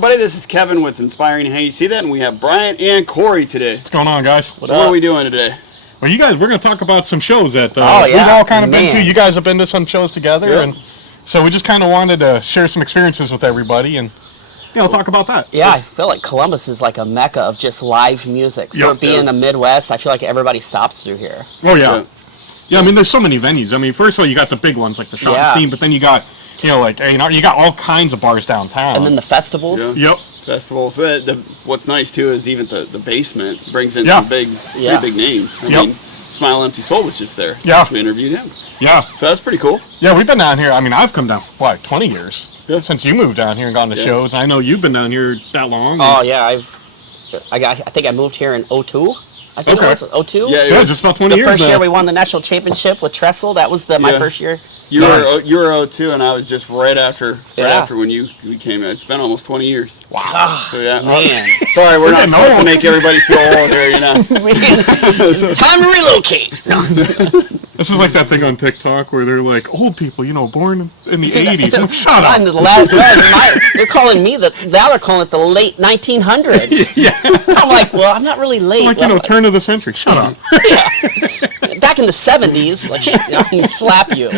everybody. This is Kevin with Inspiring How You See That, and we have Brian and Corey today. What's going on, guys? What are we doing today? Well, you guys, we're going to talk about some shows that we've yeah. all kind of been to. You guys have been to some shows together, and so we just kind of wanted to share some experiences with everybody and, talk about that. Yeah, I feel like Columbus is like a mecca of just live music. For being a Midwest, I feel like everybody stops through here. Oh, yeah. Yeah, I mean, there's so many venues. I mean, first of all, you got the big ones like the Schottenstein, but then you got, you got all kinds of bars downtown. And then the festivals. Yeah. Yep. Festivals. What's nice, too, is even the basement brings in some pretty big names. I mean, Smile Empty Soul was just there. Yeah. We interviewed him. Yeah. So that's pretty cool. Yeah, we've been down here. I mean, I've come down for, 20 years since you moved down here and gone to shows. I know you've been down here that long. Oh, yeah. I think I moved here in 02. I think it was 02. Yeah, just about 20 years. The first year we won the national championship with Trestle. That was my first year. You were 02, and I was just right after when we came in. It's been almost 20 years. Wow. So, yeah. Man. Sorry, we're not supposed to make everybody feel old here, Time to relocate. No. This is like that thing on TikTok where they're like, old people, born in the 80s. I'm like, shut up. They're calling me now they're calling it the late 1900s. Yeah. I'm like, well, I'm not really late. I'm like, turn of the century. Shut up. Yeah. Back in the 70s, I can slap you.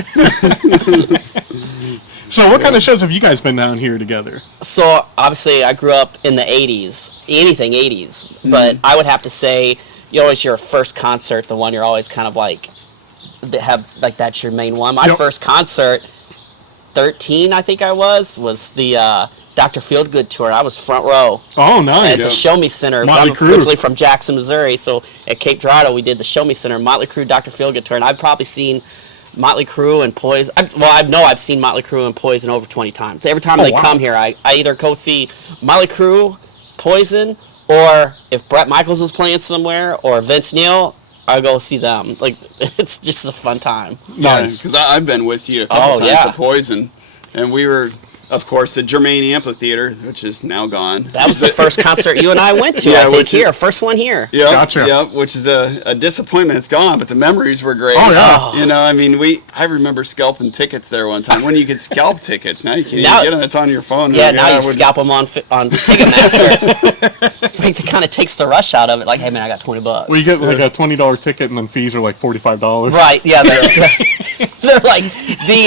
So what kind of shows have you guys been down here together? So, obviously, I grew up in the 80s. Anything 80s. But I would have to say, your first concert, the one you're always kind of like, that's your main one. My first concert, 13 I think I was the Dr. Feelgood tour. I was front row. Oh, nice. At the Show Me Center. MOTLEY CRUE. Originally from Jackson, Missouri. So at Cape Girardeau, we did the Show Me Center, MOTLEY CRUE, Dr. Feelgood tour. And I've probably seen MOTLEY CRUE and Poison. I've seen MOTLEY CRUE and Poison over 20 times. Every time they come here, I either go see MOTLEY CRUE, Poison, or if Bret Michaels is playing somewhere, or Vince Neil, I go see them. Like, it's just a fun time. Yeah, because I've been with you a couple times for Poison, and we were, of course, the Germain Amphitheater, which is now gone. That was the first concert you and I went to, I think, here. First one here. Yeah, gotcha. Yeah, which is a disappointment. It's gone, but the memories were great. Oh, yeah. I mean, I remember scalping tickets there one time. When you could scalp tickets, now you can't even get them. It's on your phone. Yeah, now you scalp them on Ticketmaster. It's like it kind of takes the rush out of it. Like, hey, man, I got $20. Well, you get like a $20 ticket, and then fees are like $45. Right, yeah. They're like,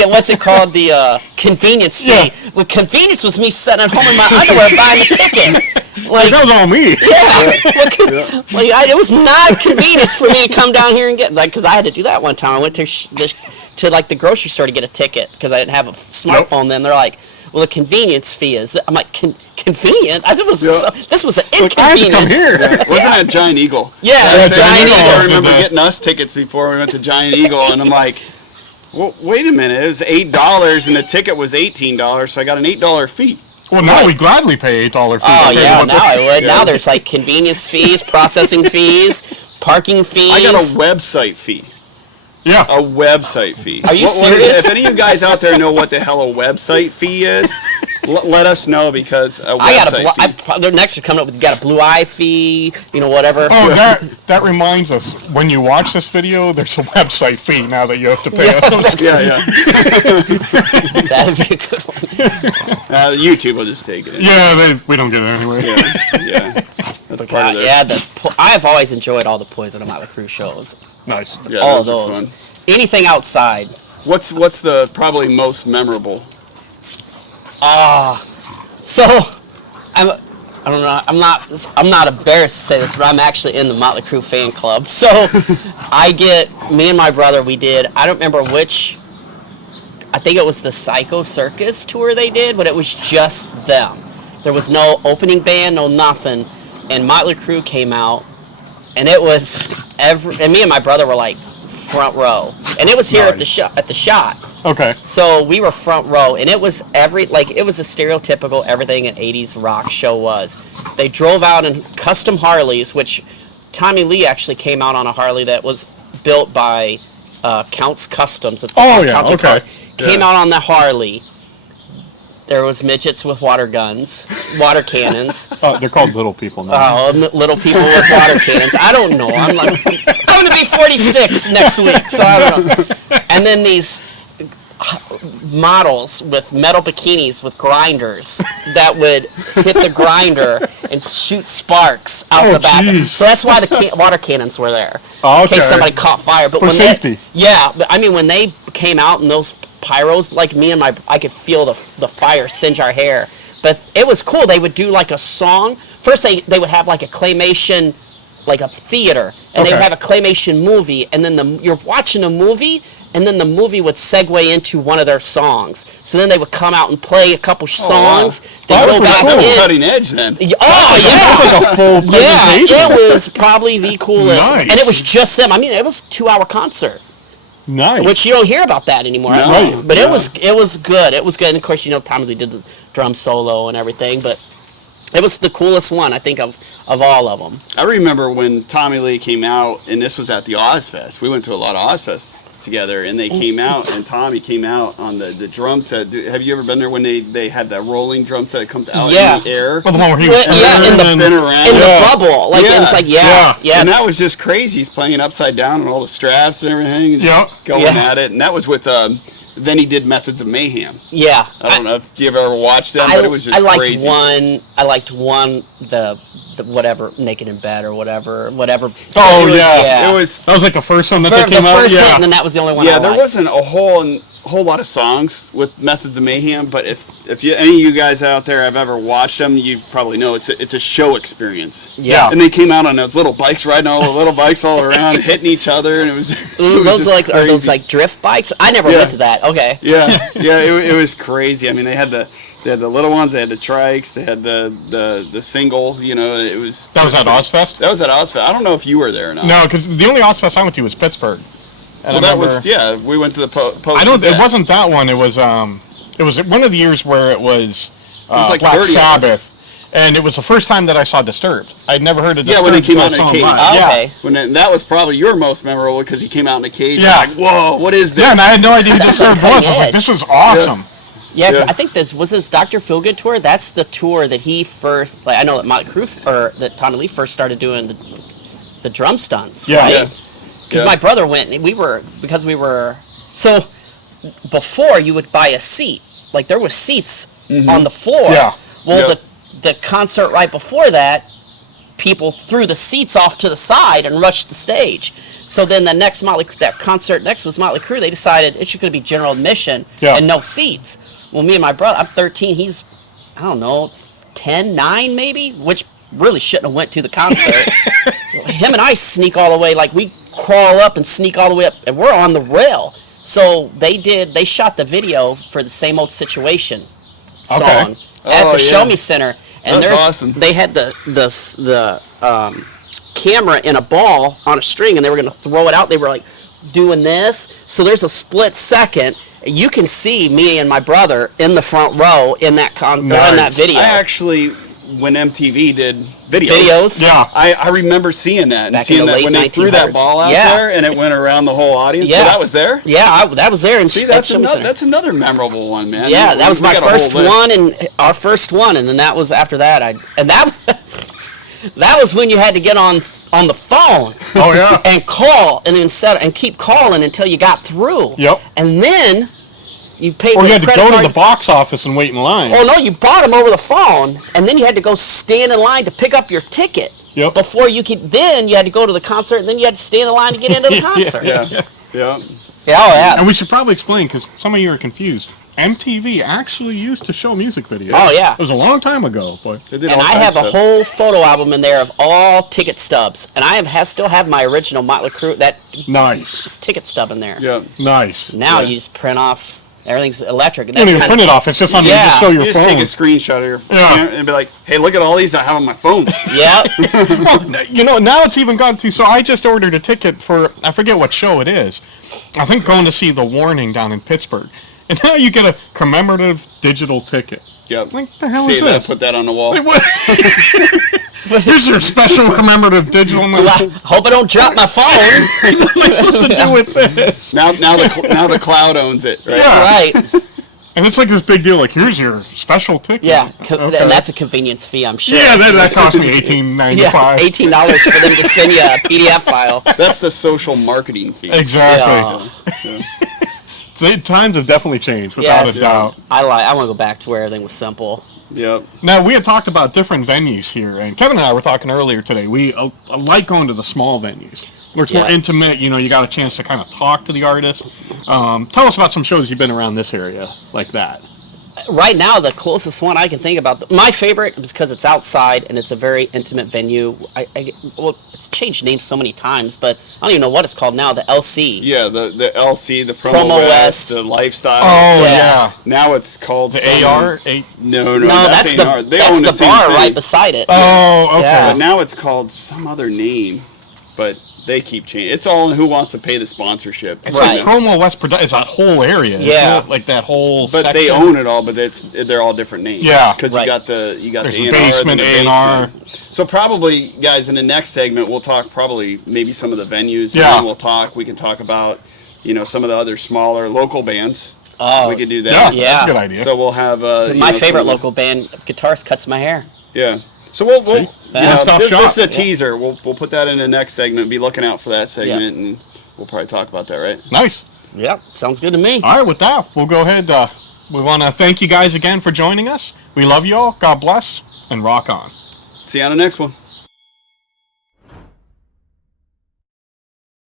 what's it called? The convenience fee. Yeah. Well, convenience was me sitting at home in my underwear buying the ticket. Like, that was all me. Yeah. It was not convenience for me to come down here and get, because I had to do that one time. I went to the grocery store to get a ticket because I didn't have a smartphone then. They're like, well, the convenience fee is. I'm like, convenient? This was an inconvenience. I have to come here. Wasn't that Giant Eagle? Yeah, Giant Eagle. I remember getting us tickets before we went to Giant Eagle, and I'm like, well, wait a minute, it was $8 and the ticket was $18, so I got an $8 fee. Well, now we gladly pay $8 fee. Oh, yeah, now I would. Yeah. Now there's like convenience fees, processing fees, parking fees. I got a website fee. Yeah. A website fee. Are you serious? If any of you guys out there know what the hell a website fee is, let us know, because a website fee. They're next coming up with, you got a Blue Eye fee, whatever. Oh, that reminds us, when you watch this video, there's a website fee now that you have to pay. Yeah. That'd be a good one. YouTube will just take it. Yeah, we don't get it anyway. Yeah. That's part of it. I've always enjoyed all the Poison and MOTLEY CRUE shows. Nice. Yeah, all of those. Anything outside. What's the probably most memorable? So I don't know. I'm not embarrassed to say this, but I'm actually in the MOTLEY CRUE fan club. So me and my brother, we did. I don't remember which. I think it was the Psycho Circus tour they did, but it was just them. There was no opening band, no nothing, and MOTLEY CRUE came out, and it was and me and my brother were like front row, and it was here at the Shot. Okay. So we were front row, and it was it was a stereotypical everything an 80s rock show was. They drove out in custom Harleys, which Tommy Lee actually came out on a Harley that was built by Count's Customs. It's Came out on the Harley. There was midgets with water guns, water cannons. They're called little people now. Little people with water cannons. I don't know. I'm going to be 46 next week, so I don't know. And then these models with metal bikinis with grinders that would hit the grinder and shoot sparks out the back. Geez. So that's why the water cannons were there. Oh, in case somebody caught fire. But for when safety. But I mean, when they came out and those pyros, like me and I could feel the fire singe our hair. But it was cool. They would do like a song. First, they would have like a claymation, like a theater, and they would have a claymation movie, and then you're watching a movie, and then the movie would segue into one of their songs. So then they would come out and play a couple songs. Wow. They'd go back That was in. cutting edge then. Oh, yeah. That was like a full presentation. Yeah, it was probably the coolest. Nice. And it was just them. I mean, it was a 2-hour concert, Nice. which you don't hear about that anymore. No. Right. But it was good. It was good. And of course, Tommy Lee did the drum solo and everything, but it was the coolest one, I think, of all of them. I remember when Tommy Lee came out, and this was at the ozzfest. We went to a lot of ozzfest together, and they came out, and Tommy came out on the drum set. Have you ever been there when they had that rolling drum set that comes out in the air? Well, the one where he was in the bubble. Like, it was like, yeah. And that was just crazy. He's playing it upside down and all the straps and everything. And going at it. And that was with, then he did Methods of Mayhem. Yeah. I don't know if you've ever watched them, but it was just crazy. I liked one, the whatever, Naked in Bed or whatever. Oh, yeah. It was... That was like the first one that they came the out? first hit, and then that was the only one Yeah, there wasn't a whole lot of songs with Methods of Mayhem, but if any of you guys out there have ever watched them, you probably know it's a show experience. Yeah. And they came out on those little bikes, riding all the little bikes all around, hitting each other, and it was are those like drift bikes? I never went to that. Okay. Yeah, it was crazy. I mean, they had the little ones, they had the trikes, they had the single. It was. That was at Ozzfest? That was at Ozzfest. I don't know if you were there or not. No, because the only Ozzfest I went to was Pittsburgh. And we went to the post. It wasn't that one. It was one of the years where it was like Black 30 Sabbath. And it was the first time that I saw Disturbed. I'd never heard of Disturbed. Yeah, when they came out in until I a cage. saw them live. Okay. That was probably your most memorable because he came out in a cage. Yeah. Like, whoa, what is this? Yeah, and I had no idea who Disturbed was. I was like, this is awesome. Yeah, I think this Dr. Feelgood tour. That's the tour that he first. Like, I know that MOTLEY CRUE or that Tommy Lee first started doing the drum stunts. Yeah. Right? Because my brother went, and we were so before you would buy a seat. Like there were seats on the floor. Yeah. Well, the concert right before that, people threw the seats off to the side and rushed the stage. So then that concert next was MOTLEY CRUE. They decided it should be general admission and no seats. Well, me and my brother, I'm 13. He's, I don't know, 10, 9 maybe, which really shouldn't have went to the concert. Him and I sneak all the way, like we crawl up and sneak all the way up, and we're on the rail. So they shot the video for the Same Old Situation song at the Show Me Center. And that's awesome. They had the camera in a ball on a string, and they were going to throw it out. They were like doing this. So there's a split second. You can see me and my brother in the front row in that in that video. I actually, when MTV did videos, I remember seeing that and seeing that when they threw that ball out there and it went around the whole audience. Yeah. So that was there? Yeah, that was there. And see, that's another memorable one, man. Yeah, that was my first one and our first one, and then that was after that. That was when you had to get on the phone. Oh yeah. And call and then keep calling until you got through. Yep. And then you paid. Or you had to go to the box office and wait in line. Oh no, you bought them over the phone, and then you had to go stand in line to pick up your ticket. Yep. Before you could, then you had to go to the concert, and then you had to stand in line to get into the concert. Yeah. Oh yeah. And we should probably explain because some of you are confused. MTV actually used to show music videos. Oh yeah. It was a long time ago, but. And I have a whole photo album in there of all ticket stubs, and I still have my original MOTLEY CRUE Nice ticket stub in there. Yeah. Nice. Now you just print off. Everything's electric. You don't even print it off. It's just on there. You just show your phone. You just take a screenshot of your phone and be like, hey, look at all these I have on my phone. Yeah. Well, now it's even gone to, so I just ordered a ticket for, I forget what show it is. I think going to see The Warning down in Pittsburgh. And now you get a commemorative digital ticket. Yep. Like, the hell is this? Put that on the wall. Here's your special commemorative digital. Well, I hope I don't drop my phone. What am I supposed to do with this? Now the cloud owns it. Right? Yeah. Right. And it's like this big deal. Like, here's your special ticket. Yeah, Okay. and that's a convenience fee, I'm sure. Yeah, that cost me $18.95. Yeah, $18 for them to send you a PDF file. That's the social marketing fee. Exactly. Yeah. Times have definitely changed, without a doubt. I want to go back to where everything was simple. Yep. Now, we had talked about different venues here, and Kevin and I were talking earlier today. We like going to the small venues, where it's more intimate. You know, you got a chance to kind of talk to the artist. Tell us about some shows you've been around this area like that. Right now, the closest one I can think about, my favorite is because it's outside and it's a very intimate venue. Well, it's changed names so many times, but I don't even know what it's called now. The LC. Yeah, the LC, the Promo West, the Lifestyle. Oh, yeah. Now it's called The AR? No, that's A&R. They own the same bar thing. right beside it. Oh, okay. Yeah. But now it's called some other name, but they keep changing. It's all who wants to pay the sponsorship. It's Right. like Promo West It's that whole area. Yeah. Isn't it? Like that whole But section. they own it all, but they're all different names. Yeah. Because Right. you got There's the the A&R, basement, then the A&R. basement. So probably, guys, in the next segment, we'll talk probably maybe some of the venues. Yeah. And we can talk about, some of the other smaller local bands. Oh, We could do Yeah, that. Yeah. that's a good idea. So we'll have my favorite some- local band, guitarist cuts my hair. Yeah. So we'll See? One-stop this shop. is a teaser. We'll put that in the next segment. Be looking out for that segment, and we'll probably talk about that, right? Nice. Yep, sounds good to me. All right, with that, we'll go ahead. We want to thank you guys again for joining us. We love you all. God bless, and rock on. See you on the next one.